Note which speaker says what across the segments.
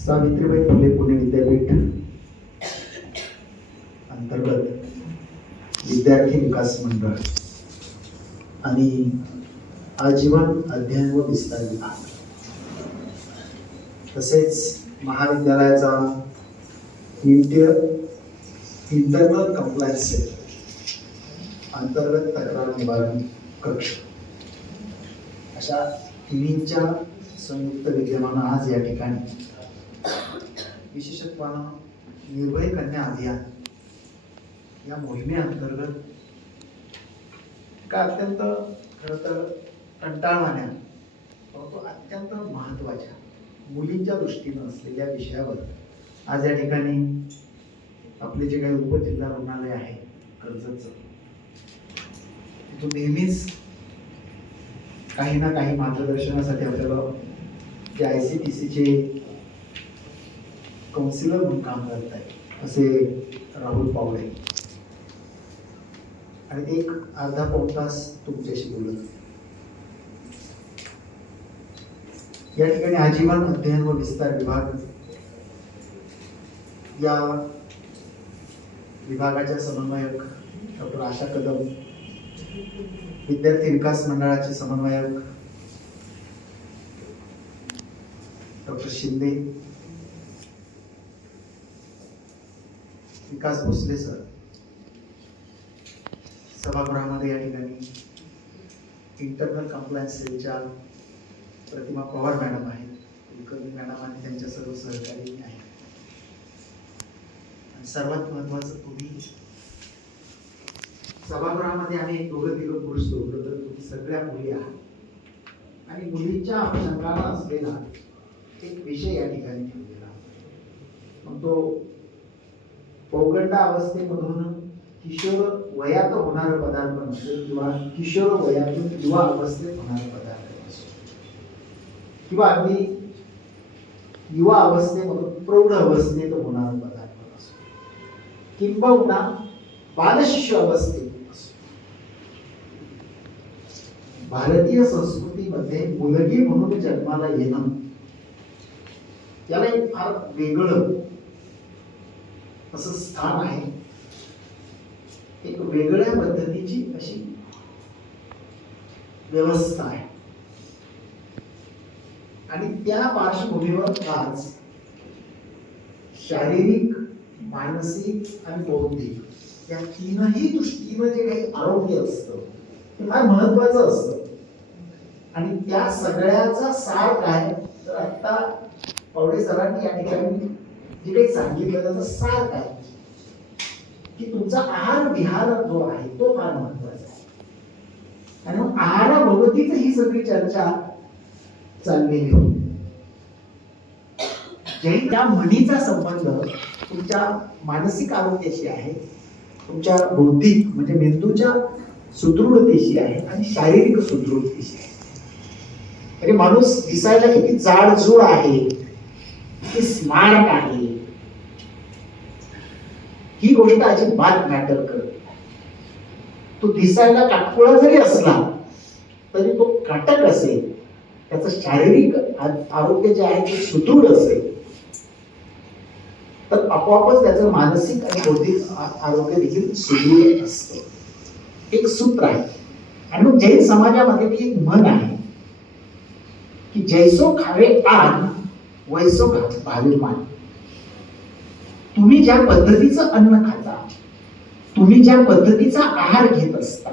Speaker 1: सावित्रीबाई फुले पुणे विद्यापीठ. अंतर्गत विद्यार्थी विकास मंडळ. आणि आजीवन अध्ययन व विस्तार विभाग. तसेच महाविद्यालयाचा इंटर इंटरनल कंप्लायन्स सेल अंतर्गत तक्रार निवारण कक्ष. अशा तिन्हींच्या संयुक्त विद्यमानं आज या ठिकाणी विशेषत्वानं निर्भय कन्या अभियान या मोहिमेअंतर्गत एका अत्यंत खरं तर कंटाळवाण्या परंतु अत्यंत महत्त्वाच्या मुलींच्या दृष्टीनं असलेल्या विषयावर आज या ठिकाणी आपले जे काही उपजिल्हा रुग्णालय आहे कर्जतचं तिथून नेहमीच काही ना काही मार्गदर्शनासाठी आपल्याला जे आय सी टी सीचे काउन्सिलर म्हणून काम करत आहे असे राहुल पावळे आणि एक अर्धा पाऊण तास तुमच्याशी बोलत या ठिकाणी आजीवन अध्ययन व विस्तार विभाग या विभागाच्या समन्वयक डॉक्टर आशा कदम विद्यार्थी विकास मंडळाचे समन्वयक डॉक्टर शिंदे विकास भोसले सर. सभागृहामध्ये या ठिकाणी इंटरनल कंप्लायन्स सेलच्या प्रतिमा पवार मॅडम आहेत. कुलकर्णी मॅडम आणि त्यांच्या सर्व सहकारी आहेत. आणि सर्वात महत्वाचं तुम्ही सभागृहामध्ये आम्ही दोघं तिघं पुरुष दोघं तर तुम्ही सगळ्या मुली आहात. आणि मुलींच्या अनुषंगाला असलेला एक विषय या ठिकाणी ठेवलेला मग तो पौगंड अवस्थेमधून किशोर वयात होणारं पदार्पण असेल किंवा किशोर वयातून युवा अवस्थेत होणारं पदार्पण असेल किंवा अगदी युवा अवस्थेमधून प्रौढ अवस्थेत होणारं पदार्पण असो. किंबहुना बालशिष्य अवस्थेत भारतीय संस्कृतीमध्ये मुलगी म्हणून जन्माला येणं याला एक फार वेगळं असं स्थान आहे. एक वेगळ्या पद्धतीची अशी व्यवस्था आहे. आणि त्या पार्श्वभूमीवर आज शारीरिक मानसिक आणि बौद्धिक या तीनही दृष्टीनं जे काही आरोग्य असतं. ते फार महत्वाचं असतं. आणि त्या सगळ्याचा सार काय? तर आता पावडे सरांनी या ठिकाणी जे काही सांगितलं त्याचा सार काय? की तुमचा आहार विहार जो आहे तो फार महत्त्वाचा आहे. आणि मग आहाराबाबतीच ही सगळी चर्चा चाललेली होती. जैन त्या म्हणीचा संबंध तुमच्या मानसिक आरोग्याशी आहे तुमच्या बौद्धिक म्हणजे मेंदूच्या सुदृढतेशी आहे आणि शारीरिक सुदृढतेशी आहे. म्हणजे माणूस दिसायला किती जाडजूड आहे किती स्मार्ट आहे ही गोष्ट अजिबात मॅटर करत तो दिसायला काटकुळा जरी असला तरी तो काटक असेल. त्याचं शारीरिक आरोग्य जे आहे ते सुदृढ असेल. तर आपोआपच त्याचं मानसिक आणि बौद्धिक आरोग्य देखील सुदृढ असतं. एक सूत्र आहे. आणि मग जैन समाजामध्ये ती एक म्हण आहे की जैसो खावे आन वैसो घा- भावे मान तुम्ही ज्या पद्धतीचं अन्न खाता तुम्ही ज्या पद्धतीचा आहार घेत असता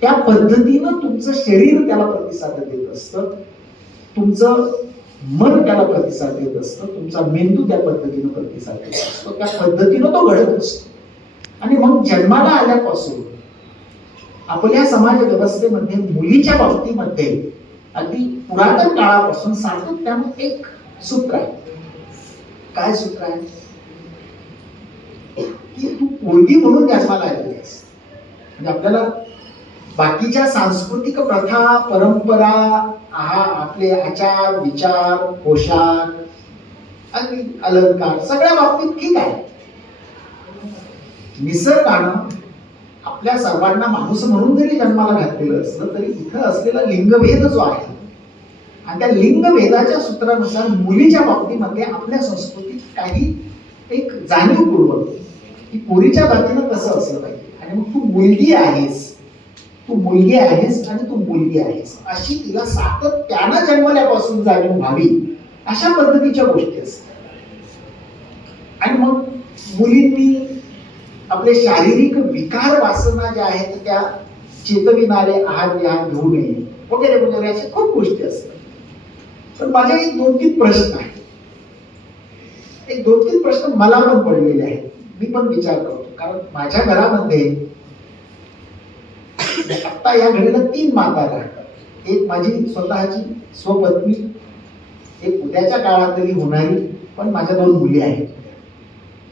Speaker 1: त्या पद्धतीनं तुमचं शरीर त्याला प्रतिसाद देत असतं तुमचं मन त्याला प्रतिसाद देत असतं तुमचा मेंदू त्या पद्धतीनं प्रतिसाद देत असतो. त्या पद्धतीनं तो घडत असतो. आणि मग जन्माला आल्यापासून आपल्या समाज व्यवस्थेमध्ये मुलीच्या बाबतीमध्ये अगदी पुरातन काळापासून सातत्यानं एक सूत्र आहे. काय सूत्र आहे? की तू पोरगी म्हणून व्यासाला आलेली आहेस म्हणजे आपल्याला बाकीच्या सांस्कृतिक प्रथा परंपरा हा आपले आचार विचार पोशाख आणि अलंकार सगळ्या बाबतीत ठीक आहे. निसर्गानं आपल्या सर्वांना माणूस म्हणून जरी जन्माला घातलेलं असलं तरी इथं असलेला लिंगभेद जो आहे आणि त्या लिंगभेदाच्या सूत्रानुसार मुलीच्या बाबतीमध्ये आपल्या संस्कृतीत काही एक जाणीवपूर्वक की पोरीच्या बाबतीनं कसं असलं पाहिजे? आणि मग तू मुलगी आहेस. तू मुलगी आहेस आणि तू मुलगी आहेस. अशी तिला सातत्यानं जन्मल्यापासून जाणीव व्हावी अशा पद्धतीच्या गोष्टी असतात. आणि मग मुलींनी आपले शारीरिक विकार वासना ज्या आहेत त्या चेतविणारे आहार विहार घेऊ नये वगैरे वगैरे अशा खूप गोष्टी असतात. तर माझे एक दोन तीन प्रश्न आहेत. एक दोन तीन प्रश्न मला पण पडलेले आहेत. मी पण विचार करतो. कारण माझ्या घरामध्ये आत्ता या घडीला तीन माता राहतात. एक माझी स्वतःची स्वपत्नी एक उद्याच्या काळातली होणारी पण माझ्या दोन मुली आहेत.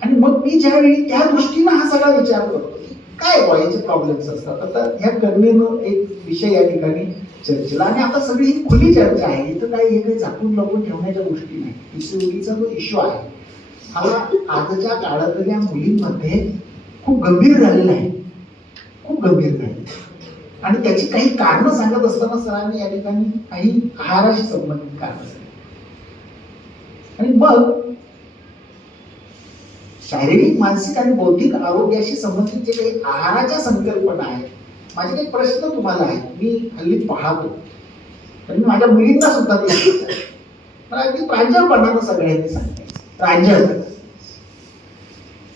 Speaker 1: आणि मग मी ज्यावेळी त्या दृष्टीनं हा सगळा विचार करतो की काय व्हायचे प्रॉब्लेम्स असतात? आता ह्या करणेनं एक विषय या ठिकाणी चर्चेला. आणि आता सगळी ही खुली चर्चा आहे. इथं काही हे काही झाकून लपून ठेवण्याच्या गोष्टी नाही. पिसिओडीचा जो इश्यू आहे हा आजच्या काळातल्या मुलींमध्ये खूप गंभीर झालेलं आहे. खूप गंभीर झाले आणि त्याची काही कारणं सांगत असताना सरांनी या ठिकाणी काही आहाराशी संबंधित कारणं आणि मग शारीरिक मानसिक आणि बौद्धिक आरोग्याशी संबंधित जे काही आहाराच्या संकल्पना आहेत माझे काही प्रश्न तुम्हाला आहेत मी हल्ली पाहतो. तर मी माझ्या मुलींना सुद्धा ते मला अगदी प्रांजळपणानं सगळ्यांनी सांगते प्रांजळ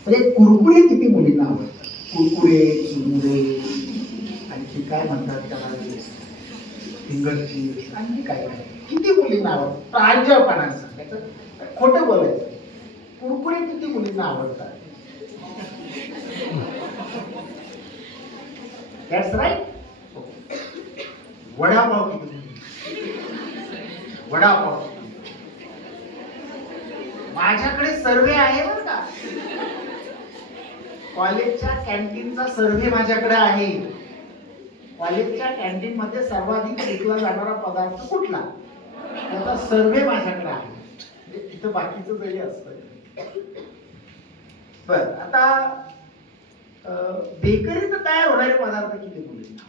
Speaker 1: म्हणजे कुरकुरे किती मुलींना आवडतात? कुरकुरे चुरमुरे आणखी काय म्हणतात त्याला? फिंगर आणखी काय म्हणतात? किती मुलींना आवडतात प्रांजळपणा सांगायचं खोटं बोलायचं. कुरकुरे किती मुलींना आवडतात? That's right. वडापाव किती वडापाव. माझ्याकडे सर्वे आहे बरं का. कॉलेजच्या कॅन्टीनचा सर्वे माझ्याकडे आहे. कॉलेजच्या कॅन्टीन मध्ये सर्वाधिक विकला जाणारा पदार्थ कुठला? त्याचा सर्वे माझ्याकडे आहे. म्हणजे तिथं बाकीचं जरी असतं. बर आता बेकरीत तयार होणारे पदार्थ किती मुलींना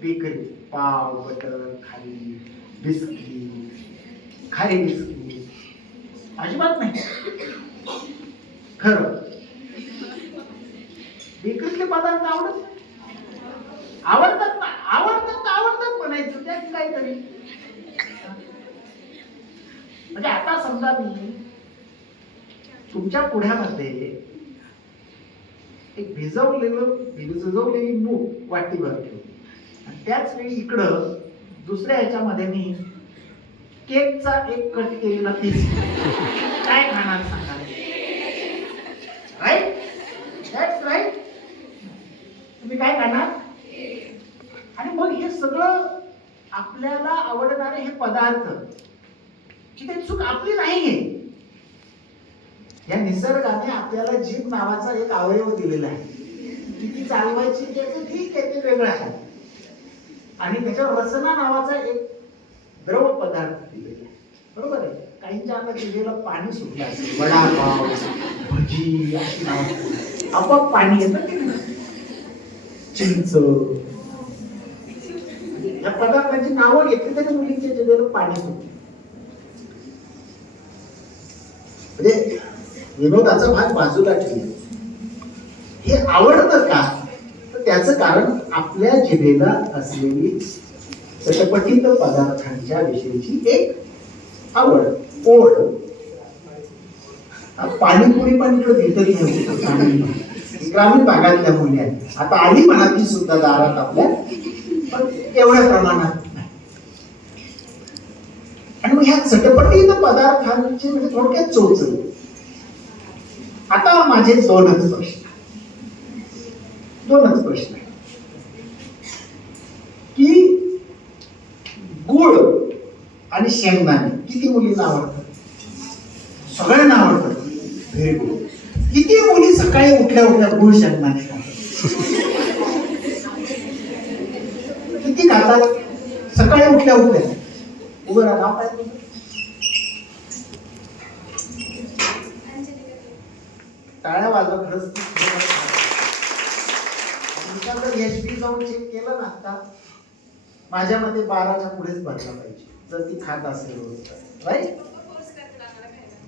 Speaker 1: बेकरी पाव बटर खारी बिस्किट खारी बिस्किट. अजिबात नाही. खरं. बेकरीतले पदार्थ आवडत आवडतात ना आवडतात तर आवडतात म्हणायचं त्यात काहीतरी. म्हणजे आता समजा मी तुमच्या पुढ्यामध्ये एक भिजवलेलं भिजवलेली मूग वाटीवर ठेवली. आणि त्याच वेळी इकडं दुसऱ्या ह्याच्यामध्ये मी केकचा एक कट केलेला पीस काय खाणार सांगा? राईट दॅट्स राईट तुम्ही काय खाणार? आणि मग हे सगळं आपल्याला आवडणारे हे पदार्थ की ते चूक आपली नाहीये. या निसर्गाने आपल्याला जीभ नावाचा एक अवयव दिलेला आहे. किती चालवायची त्याचं ठीक आहे ते वेगळं आहे. आणि त्याच्यावर रचना नावाचा द्रव पदार्थ दिलेला बरोबर आहे? काहींच्या आता जिभेला पाणी सुटलं असेल वडापाव भजी अशी नाव. आपोआप पाणी येतं की? चिंच. या पदार्थांची नावं घेतली तरी मुलींच्या जिभेला पाणी सुटलं म्हणजे विनोदाचा भाग बाजूला ठेवला हे आवडतं का? तर त्याचं कारण आपल्या जिभेला असलेली चटपटीत पदार्थांच्या विषयीची एक आवड ओढ. पाणीपुरी पण इकडे भेटत नव्हती. ग्रामीण भागातल्या मुली आहेत आता आली म्हणा ती सुद्धा दारात आपल्या पण एवढ्या प्रमाणात नाही. आणि मग ह्या चटपटीत पदार्थांची म्हणजे थोडक्यात चोच आता माझे दोनच प्रश्न. दोनच प्रश्न आहेत. की गुळ आणि शेंगदाणे किती मुलींना आवडतात सगळ्यांना आवडतात व्हेरी गुड किती मुली सकाळी उठल्या उठल्या गुळ शेंगदाणे खातात किती खातात? सकाळी उठल्या उठल्या. उभं राहा टाळ्या वाजवा खरंच जर एच पी जाऊन चेक केलं ना आता? माझ्या मते बाराच्या पुढेच भरला पाहिजे. जर ती खात असेल राईट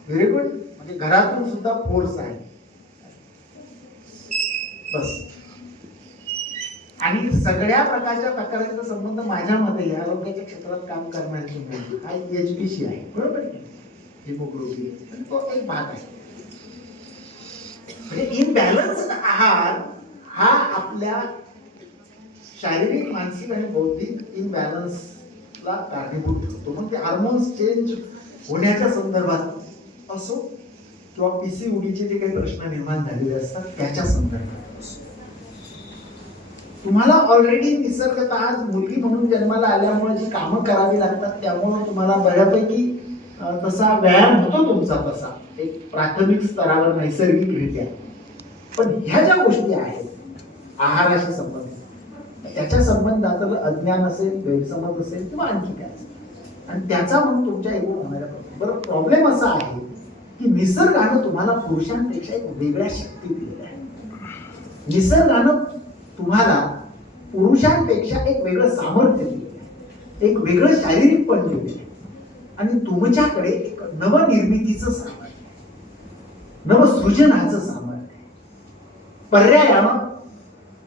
Speaker 1: व्हेरी गुड म्हणजे घरातून सुद्धा फोर्स आहे. बस. आणि सगळ्या प्रकारच्या तक्रारीचा संबंध माझ्या मते या आरोग्याच्या क्षेत्रात काम करण्याची म्हणजे हा एच पी सी आहे. बरोबर आहे हिमोग्लोबिन. तो एक भाग आहे. म्हणजे इनबॅलन्स्ड आहार हा आपल्या शारीरिक मानसिक आणि बौद्धिक ला कारणीभूत ठरतो. मग ते हार्मोन्स चेंज होण्याच्या संदर्भात असो किंवा पीसीओडीचे जे काही प्रश्न निर्माण झालेले असतात त्याच्या संदर्भात असो. तुम्हाला ऑलरेडी निसर्गतः मुलगी म्हणून जन्माला आल्यामुळे जी कामं करावी लागतात त्यामुळे तुम्हाला बऱ्यापैकी तसा व्यायाम होतो तुमचा तसा. एक प्राथमिक स्तरावर नैसर्गिकरित्या. पण ह्या ज्या गोष्टी आहेत आहाराशी संबंधित याच्या संबंधात अज्ञान असेल गैरसमज असेल किंवा आणखी काय असेल. आणि त्याचा मग तुमच्या एकूण होणाऱ्या बरं प्रॉब्लेम असा आहे की निसर्गानं तुम्हाला पुरुषांपेक्षा एक वेगळ्या शक्ती दिलेल्या आहे निसर्गानं तुम्हाला पुरुषांपेक्षा एक वेगळं सामर्थ्य दिलेलं आहे. एक वेगळं शारीरिक पण दिलेलं आहे. आणि तुमच्याकडे एक नवनिर्मितीचं सामर्थ्य नवसृजनाचं सामर्थ्य पर्यायानं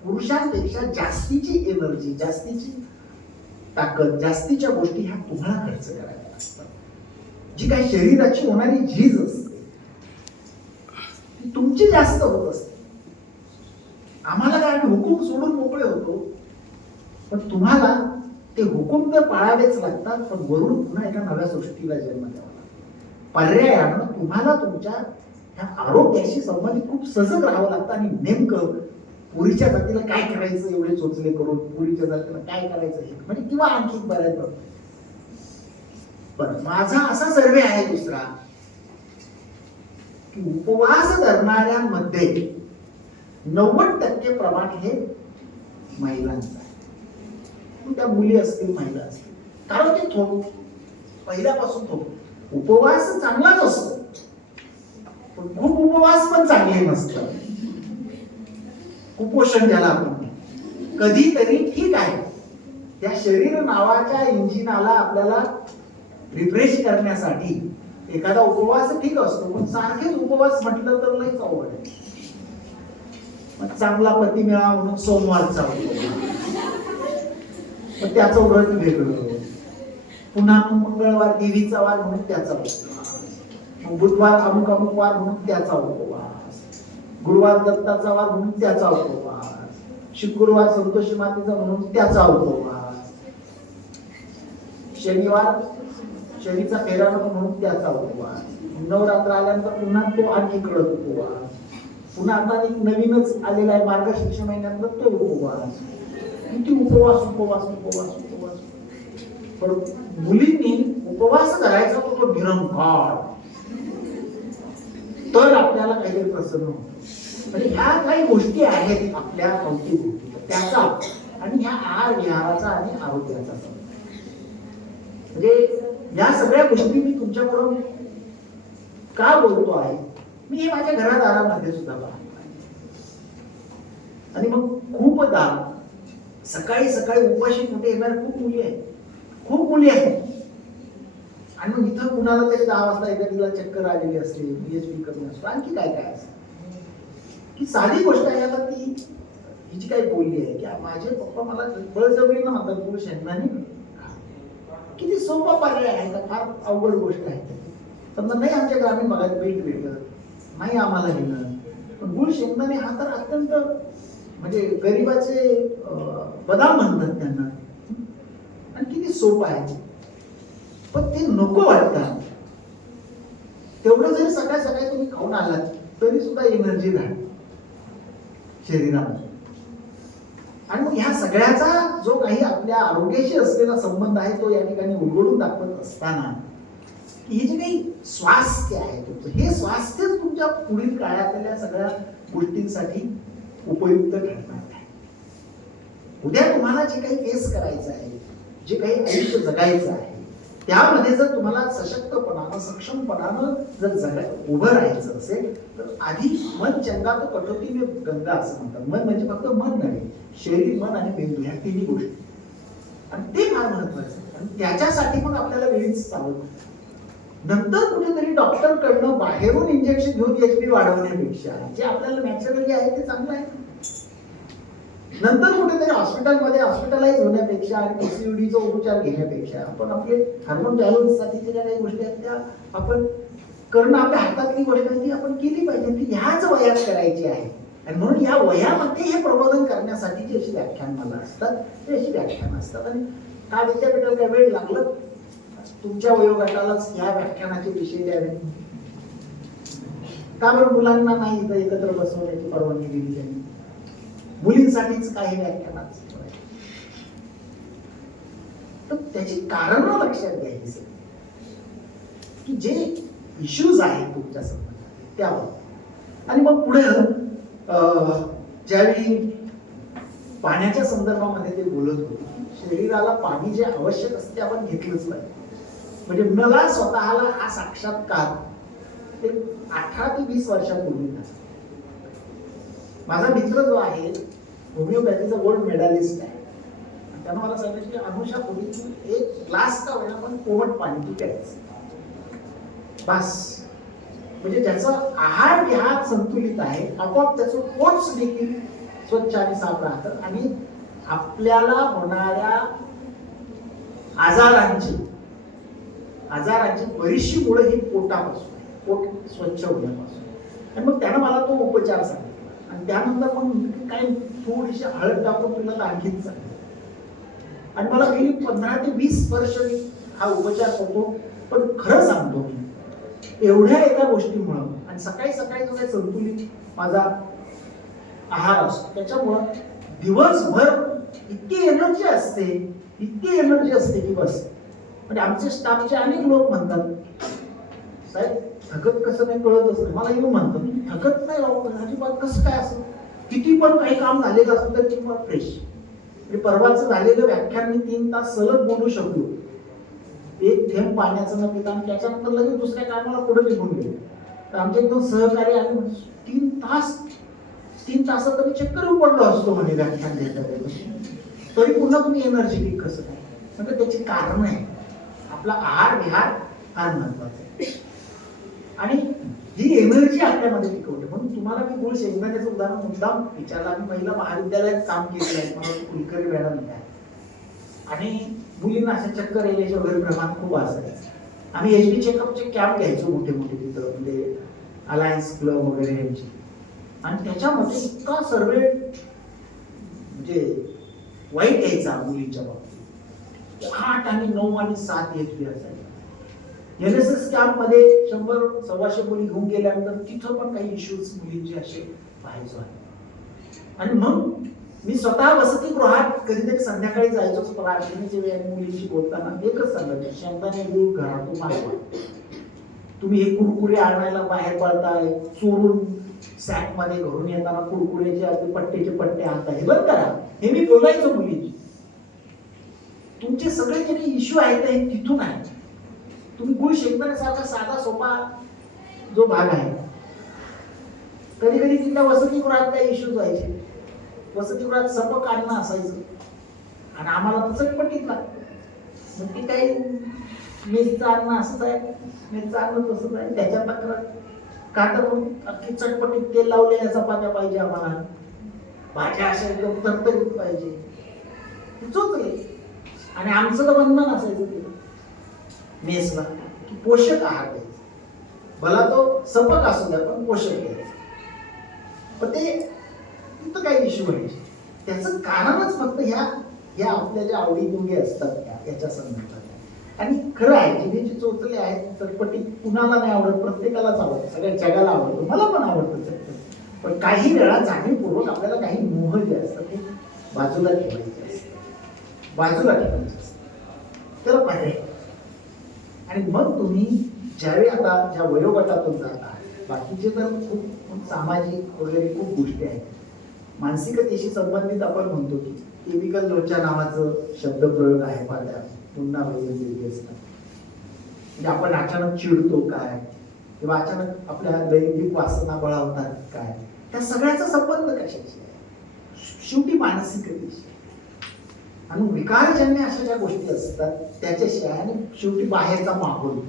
Speaker 1: पुरुषांपेक्षा जास्तीची एनर्जी जास्तीची ताकद जास्तीच्या गोष्टी ह्या तुम्हाला खर्च कराव्या असतात जी काही शरीराची होणारी झीज असते ती तुमची जास्त होत असते. आम्हाला काय आम्ही हुकूम सोडून मोकळे होतो पण तुम्हाला ते हुकूम तर पाळावेच लागतात पण वरून पुन्हा एका नव्या सृष्टीला जन्म द्यावा लागतो. पर्यायानं तुम्हाला तुमच्या ह्या आरोग्याशी संबंधित खूप सजग राहावं लागतं आणि नेमकं पुरीच्या जातीला काय करायचं एवढे चोचले करून पुरीच्या जातीला काय करायचं हे? म्हणजे किंवा आणखी बऱ्याच पण बरं माझा असा सर्वे आहे दुसरा की उपवास धरणाऱ्यांमध्ये नव्वद टक्के प्रमाण हे महिलांचं आहे. त्या मुली असतील महिला असतील. कारण ते थोड पहिल्यापासून थोड उपवास चांगलाच असतो. पण खूप उपवास पण चांगले नसतात. कुपोषण ज्याला आपण. कधीतरी ठीक आहे. त्या शरीर नावाच्या इंजिनाला आपल्याला रिफ्रेश करण्यासाठी एखादा उपवास ठीक असतो. पण सारखेच उपवास म्हटलं तर लईच अवघड आहे. मग चांगला पती मिळावा म्हणून सोमवारचा पण त्याचं व्रत वेगळं. पुन्हा मग मंगळवार देवीचा वार म्हणून त्याचा उपवास. बुधवार अमुक अमुक वार म्हणून त्याचा उपवास. गुरुवार दत्ताचा वार म्हणून त्याचा उपवास शुक्रवार संतोषी मातेचा म्हणून त्याचा उपवास शनिवार शनीचा फेरा नको म्हणून त्याचा उपवास नवरात्र आल्यानंतर पुन्हा तो आणखी कडक उपवास पुन्हा आता एक नवीनच आलेला आहे मार्गशीर्ष महिन्यातला तो उपवास किती उपवास उपवास उपवास उपवास. पण मुलींनी उपवास करायचा तो तो निरंकार तर आपल्याला काहीतरी प्रसन्न होतो. म्हणजे ह्या काही गोष्टी आहेत आपल्या भौतिक त्याचा आणि ह्या आहार विहाराचा आणि आरोग्याचा म्हणजे या सगळ्या गोष्टी मी तुमच्याकडून का बोलतो आहे? मी हे माझ्या घरादारामध्ये सुद्धा पाहतो आणि मग खूपदा सकाळी सकाळी उपाशी कुठे येणार खूप मुली आहेत. खूप मुली आहेत. आणि मग इथं कुणाला तरी दहा वाजता एखादीला चक्कर आलेली असते पीएचपी कमी असतो. आणखी काय काय असतं? की साधी गोष्ट आहे आता ती ही जी काही बोलली आहे की माझे पप्पा मला बळजबरीनं म्हणतात पुरुष आहेत किती सोपा पर्याय आहे का फार अवघड गोष्ट आहे समजा नाही आमच्या ग्रामीण भागात भेट भेटत नाही आम्हाला घेणं पण गुळ शेंगदाणे हा तर अत्यंत म्हणजे गरिबाचे बदाम म्हणतात त्यांना. आणि किती सोपं आहे. पण ते नको वाटतात तेवढं जरी सकाळी सकाळी तुम्ही खाऊन आलात तरी सुद्धा एनर्जी राहते. शरीरामध्ये आणि मग ह्या सगळ्याचा जो काही आपल्या आरोग्याशी असलेला संबंध आहे तो या ठिकाणी उलगडून दाखवत असताना हे जे काही स्वास्थ्य आहे तुमचं हे स्वास्थ्यच तुमच्या पुढील काळातल्या सगळ्या गोष्टींसाठी उपयुक्त ठरणार आहे उद्या तुम्हाला जे काही केस करायचं आहे जे काही आयुष्य जगायचं आहे त्यामध्ये जर तुम्हाला सशक्तपणानं सक्षमपणानं जर जगा उभं राहायचं असेल तर आधी मन चंगा तो कटोती मी गंगा असं म्हणतात. मन म्हणजे फक्त मन नव्हे शरीर मन आणि मेंदू ह्या तिन्ही गोष्टी. आणि ते फार महत्वाचं आहे. आणि त्याच्यासाठी मग आपल्याला वेळीच चालत नंतर कुठेतरी डॉक्टर कडनं बाहेरून इंजेक्शन घेऊन एच वाढवण्यापेक्षा जे आपल्याला नॅचरली आहे ते चांगलं आहे. नंतर कुठेतरी हॉस्पिटलमध्ये हॉस्पिटलाइज होण्यापेक्षा आणि पीसीयुडीचा उपचार घेण्यापेक्षा आपण आपले हार्मोन बॅलन्ससाठीच्या ज्या काही गोष्टी आहेत त्या आपण करणं आपल्या हातातली गोष्ट आहे ती आपण केली पाहिजे. ती ह्याच वयात करायची आहे. आणि म्हणून या वयामध्ये हे प्रबोधन करण्यासाठी अशी व्याख्यान मला असतात. ते अशी व्याख्यान असतात. आणि का विद्यापीठाला काय वेळ लागलं? तुमच्या वयोगटालाच या व्याख्यानाचे विषय द्यावे. का बरं मुलांना नाही इथं एकत्र बसवण्याची परवानगी दिली त्यांनी? मुलींसाठीच काही व्याख्यानात तर त्याची कारण लक्षात घ्यायची की जे इश्यूज आहेत तुमच्या संबंधात त्यावर. आणि मग पुढे ज्यावेळी पाण्याच्या संदर्भामध्ये ते बोलत होते शरीराला पाणी जे आवश्यक असते ते आपण घेतलंच पाहिजे म्हणजे मला स्वतःला हा साक्षात्कार ते अठरा ते वीस वर्षापूर्वी माझा मित्र जो आहे होमिओपॅथीचा गोल्ड मेडलिस्ट आहे. त्यानं मला सांगितलं की अनुषा पूर्वी तू एक ग्लास का होईना पण कोमट पाणी तू प्यायचं. बस. म्हणजे ज्याचा आहार विहार संतुलित आहे. आपोआप त्याचं पोट्स देखील स्वच्छ आणि साफ राहतं आणि आपल्याला होणाऱ्या आजारांची आजारांची बरीचशी मुळे ही पोटापासून पोट स्वच्छ होण्यापासून. आणि मग त्यानं मला तो उपचार सांगितला. आणि त्यानंतर मग काय थोडीशी हळद टाकून तुला तर आणखीच आणि मला गेली पंधरा ते वीस वर्ष मी हा उपचार करतो पण खरं सांगतो मी एवढ्या एका गोष्टीमुळं आणि सकाळी सकाळी जो काही संतुलित माझा आहार असतो त्याच्यामुळं दिवसभर इतकी एनर्जी असते इतकी एनर्जी असते की बस. म्हणजे आमचे स्टाफचे अनेक लोक म्हणतात साहेब थकत कसं नाही कळतच नाही मला येऊन म्हणतात "तुम्ही थकत नाही राहू अजिबात कसं काय असं? किती पण काही काम झालेलं असतं तर किंवा फ्रेश म्हणजे परवाचं झालेलं व्याख्यान मी तीन तास सलग बोलू शकलो. एक थेंब पाण्याचं न पिता आणि त्याच्यानंतर लगेच दुसऱ्या कामाला पुढे निघून गेलो. तर आमचे एकदम सहकारी आले. तीन तास तीन तासात तर मी चक्कर पडलो असतो म्हणे व्याख्यान देता तरी पुन्हा तुम्ही एनर्जेटिक कसं काय? म्हणजे त्याची कारण आहे. आपला आहार विहार फार महत्त्वाचा आहे. आणि ही एनर्जी आपल्यामध्ये टिकवते. म्हणून तुम्हाला मी मूळ शेंगदाण्याचं उदाहरण मुद्दाम विचारलं. आम्ही महिला महाविद्यालयात काम केलेलं आहे. मला कुलकर्णी मॅडम आहे. आणि मुलींना अशा चक्कर येण्याचे वगैरे प्रमाण खूप असायचं आम्ही एच बी चेकअपचे कॅम्प घ्यायचो मोठे मोठे तिथं म्हणजे अलायन्स क्लब वगैरे यांची. आणि त्याच्यामध्ये इतका सर्वे म्हणजे वाईट यायचा मुलींच्या बाबतीत. आठ आणि नऊ आणि सात एच बी असायचा. एन एस एस कॅम्पमध्ये शंभर सव्वाशे मुली घेऊन गेल्यानंतर तिथं पण काही इश्यूज मुलींचे असे पाहायचो आहे आणि मग मी स्वतः वसतिगृहात कधीतरी संध्याकाळी जायचो प्रार्थनेच्या वेळी मुलींशी बोलताना एकच सांगायचं शब्दाने दूर घरातून मागवा तुम्ही हे कुरकुरे आणायला बाहेर पडताय चोरून सॅकमध्ये घरून येताना कुरकुरेचे अगदी पट्टेचे पट्टे आणताय. हे बंद करा. हे मी बोलायचो मुलींची तुमचे सगळे जे इश्यू आहेत तिथून आहे तुम्ही गुळ शेकण्यासारखा साधा सोपा जो भाग आहे. कधी कधी तिथल्या वसतिगृहात काही इश्यूज व्हायचे. वसतिगृहात सपक अन्न असायचं. आणि आम्हाला तर चटपटीत लागतं. मग ती काही मेसचं अन्न असंच आहे मेसचं अन्न तसंच आहे. त्याच्या पात्रात का अख्खी चटपटीत तेल लावलेल्या चपात्या पाहिजे आम्हाला. भाज्या अशा एकदम तरतरीत पाहिजे. ते चोचले आणि आमचं तर बंधन असायचं तिथं मेसला की पोषक आहार द्यायचा. भला तो सपक असू द्या पण पोषक द्यायचा पण ते तिथं काही इश्यू व्हायचे त्याचं कारणच फक्त ह्या ह्या आपल्या ज्या आवडीनिवडी असतात त्या याच्या संदर्भात. आणि खरं आहे जिभेचे चोचले आहेत चटपटी कुणाला नाही आवडत प्रत्येकालाच आवडतं. सगळ्या जगाला आवडतं. मला पण आवडतं चटपटी. पण काही वेळा जाणीवपूर्वक आपल्याला काही मोह जे असतात ते बाजूला ठेवायचे असतात. बाजूला ठेवायचे असतात. तर पाहिजे आणि मग तुम्ही ज्यावेळी आता ज्या वयोगटातून जाता बाकीचे तर खूप सामाजिक वगैरे खूप गोष्टी आहेत. मानसिकतेशी संबंधित आपण म्हणतो की केमिकल लोच्या नावाचं शब्दप्रयोग आहे पाड्या पुन्हा वेगवेगळी असतात. म्हणजे आपण अचानक चिडतो काय? किंवा अचानक आपल्या दैनिक वासना बळावतात काय? त्या सगळ्याचा संबंध कशाशी आहे? शेवटी मानसिकतेशी. आणि विकारजन्य अशा ज्या गोष्टी असतात त्याच्याशिवाय आणि शेवटी बाहेरचा माहोल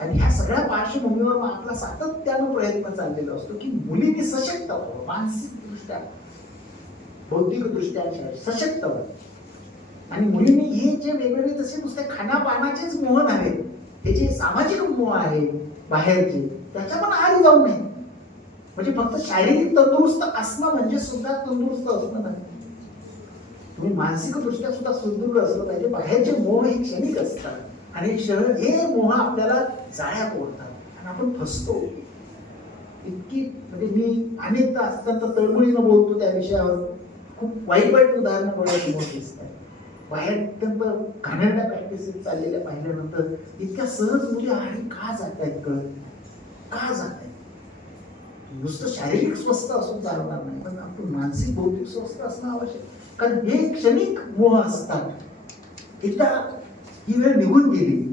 Speaker 1: आणि ह्या सगळ्या पार्श्वभूमीवर आपला सातत्यानं प्रयत्न चाललेला असतो की मुलींनी सशक्त व्हावं मानसिकदृष्ट्या बौद्धिकदृष्ट्या सशक्त व्हावं. आणि मुलींनी हे जे वेगवेगळे तसे नुसते खाण्यापानाचेच मोह नव्हे हे जे सामाजिक मोह आहे बाहेरचे त्याच्या पण आली जाऊ नये. म्हणजे फक्त शारीरिक तंदुरुस्त असणं म्हणजे सुद्धा तंदुरुस्त असणं नाही. तुम्ही मानसिकदृष्ट्या सुद्धा सुदृढ असलं पाहिजे. बाहेरचे मोह हे क्षणिक असतात. आणि क्षण हे मोह आपल्याला जाळ्या ओढतात. आणि आपण फसतो. इतकी म्हणजे मी अनेकदा असताना तळमळीनं बोलतो त्या विषयावर. खूप वाईट वाईट उदाहरणं डोळ्यासमोर दिसत आहे बाहेर अत्यंत घाणेरड्या प्रॅक्टिसेस चाललेल्या पाहिल्यानंतर इतक्या सहज मुली आणि का जात आहेत कळत का जात आहेत नुसतं शारीरिक स्वस्थ असून चालणार नाही. पण आपण मानसिक बौद्धिक स्वस्थ असणं आवश्यक कारण हे क्षणिक मोह असतात. एकदा ही वेळ निघून गेली.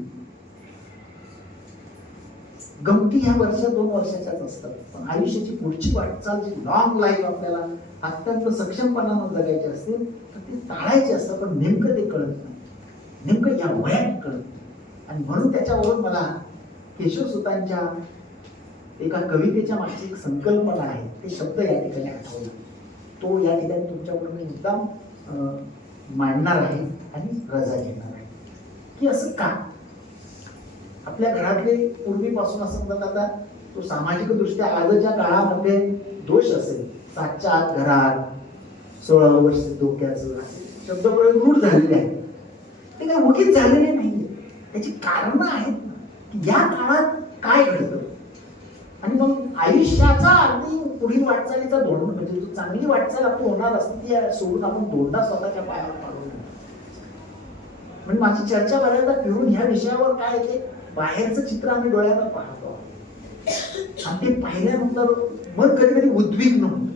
Speaker 1: गमती ह्या वर्ष दोन वर्षाच्याच असतात. पण आयुष्याची पुढची वाटचाल जी लॉंग लाईफ आपल्याला अत्यंत सक्षमपणानं जगायची असते तर ते टाळायचे असतं पण नेमकं ते कळत नाही. नेमकं या वयात कळत नाही. आणि म्हणून त्याच्यावरून मला केशवसुतांच्या एका कवितेच्या मागची एक संकल्पना आहे. ते शब्द या ठिकाणी आठवला. तो या ठिकाणी तुमच्याकडून मी मांडणार आहे आणि रजा घेणार आहे. की असं का? आपल्या घरातले पूर्वीपासून असं म्हणतात आता तो सामाजिक दृष्ट्या आजच्या काळामध्ये दोष असेल. सातच्या आत घरात सोळा वर्ष डोक्याचं असे शब्दप्रयोग रूढ झालेले आहेत. ते काय उगीच झालेले नाही त्याची कारणं आहेत की या काळात काय घडतं? आणि मग आयुष्याचा अगदी पुढील वाटचालीचा धोरण म्हणजे चांगली वाटचाल आपली होणार असते ती सोडून आपण दोनदा स्वतःच्या पायावर पाडू पण म्हणजे माझी चर्चा बऱ्याचदा फिरून ह्या विषयावर काय येते बाहेरचं चित्र आम्ही डोळ्यावर पाहतो. आणि ते पाहिल्यानंतर मग कधी कधी उद्विग्न होतं.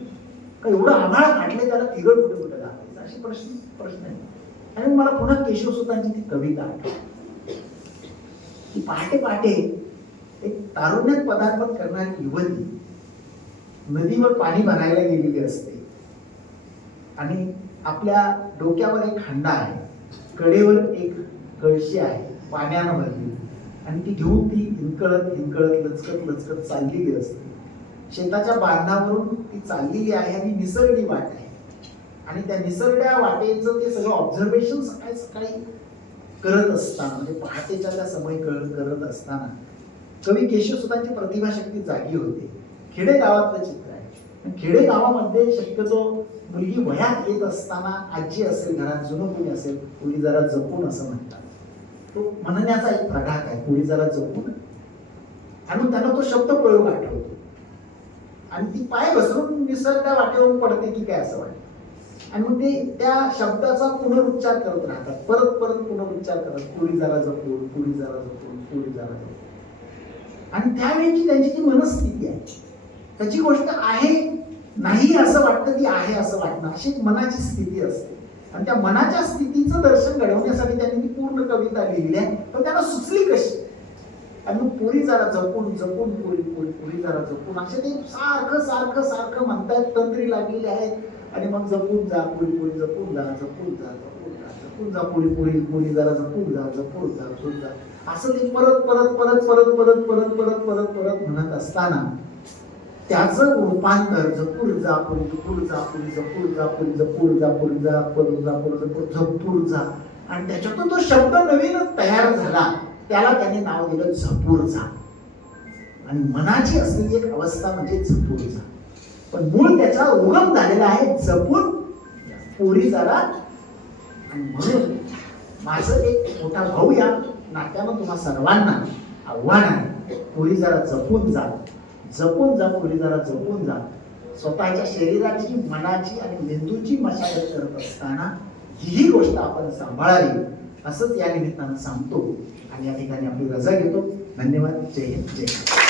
Speaker 1: का एवढं आभाळ काढले त्याला तिघड कुठे कुठे दाखवायचं? अशी प्रश्न प्रश्न आहे आणि मला पुन्हा केशव सुतांची ती कविता आठवते. की पहाटे पहाटे एक तारुण्यात पदार्पण करणारी युवती नदीवर पाणी भरायला गेलेली असते. आणि आपल्या डोक्यावर एक हंडा आहे. कडेवर एक कळशी आहे. पाण्यानं भरली आणि ती घेऊन ती हिंकळत हिंकळत लचकत लचकत चाललेली असते. शेताच्या बांधावरून ती चाललेली आहे आणि निसरडी वाट आहे. आणि त्या निसरड्या वाटेचं ते सगळं ऑब्झर्वेशन सकाळी सकाळी करत असताना म्हणजे पहाटेच्या त्या समय करत करत असताना कवी केशवसुतांची प्रतिभाशक्ती जागी होते. खेडे गावातलं चित्र आहे. खेडे गावामध्ये शक्यतो मुलगी वयात येत असताना आजी असेल घरात जुनं कोणी असेल कुणी जरा जपून असं म्हणतात. तो म्हणण्याचा एक प्रघात आहे मुली जरा जपून. आणि मग त्यांना तो शब्द प्रयोग आठवतो. आणि ती पाय घसरून निसर्ग वाटेवरून पडते की काय असं वाटतं. आणि मग ते त्या शब्दाचा पुनरुच्चार करत राहतात. परत परत पुनरुच्चार करत पुढी जरा जपून पुढी जरा जपून पुढी जरा जपून. आणि त्यावेळेची त्यांची जी मनस्थिती आहे त्याची गोष्ट आहे नाही असं वाटतं ती आहे असं वाटणं अशी एक मनाची स्थिती असते. आणि त्या मनाच्या स्थितीचं दर्शन घडवण्यासाठी त्यांनी पूर्ण कविता लिहिल्या आहे. पण त्यांना सुचली कशी? आणि मग पोरी जरा जपून जपून पोरी पोरी पोरी जरा जपून. असे ते सारखं सारखं सारखं म्हणतायत तंत्री लागलेली आहेत. आणि मग जपून जा पोरी पोरी जपून जा जपून जा. झपून जा पुढे पुढे पुरी जरा झपून जा झपून जा झपून जा. असं ते परत परत परत परत परत परत परत परत परत म्हणत असताना त्याचं रूपांतर झपूर जा पुरी झपूर जा पुरी झपूर जा पुढे झपूर जा पुढे जा पुढे जा पुढे झपूर झपूर जा. आणि त्याच्यातून तो शब्द नवीनच तयार झाला त्याला त्याने नाव दिलं झपूर जा. आणि मनाची असलेली एक अवस्था म्हणजे झपूर जा. पण मूळ त्याचा उगम झालेला आहे जपून. पोरी जरा आणि म्हणून माझं एक मोठा भाऊ या नात्यानं तुम्हा सर्वांना आव्हान आहे. पोरी जरा जपून जा. जपून जा पोरी जरा जपून जा. स्वतःच्या शरीराची मनाची आणि मेंदूची मशागत करत असताना ही गोष्ट आपण सांभाळावी असंच या निमित्तानं सांगतो. आणि या ठिकाणी आपली रजा घेतो. धन्यवाद. जय हिंद. जय हिंद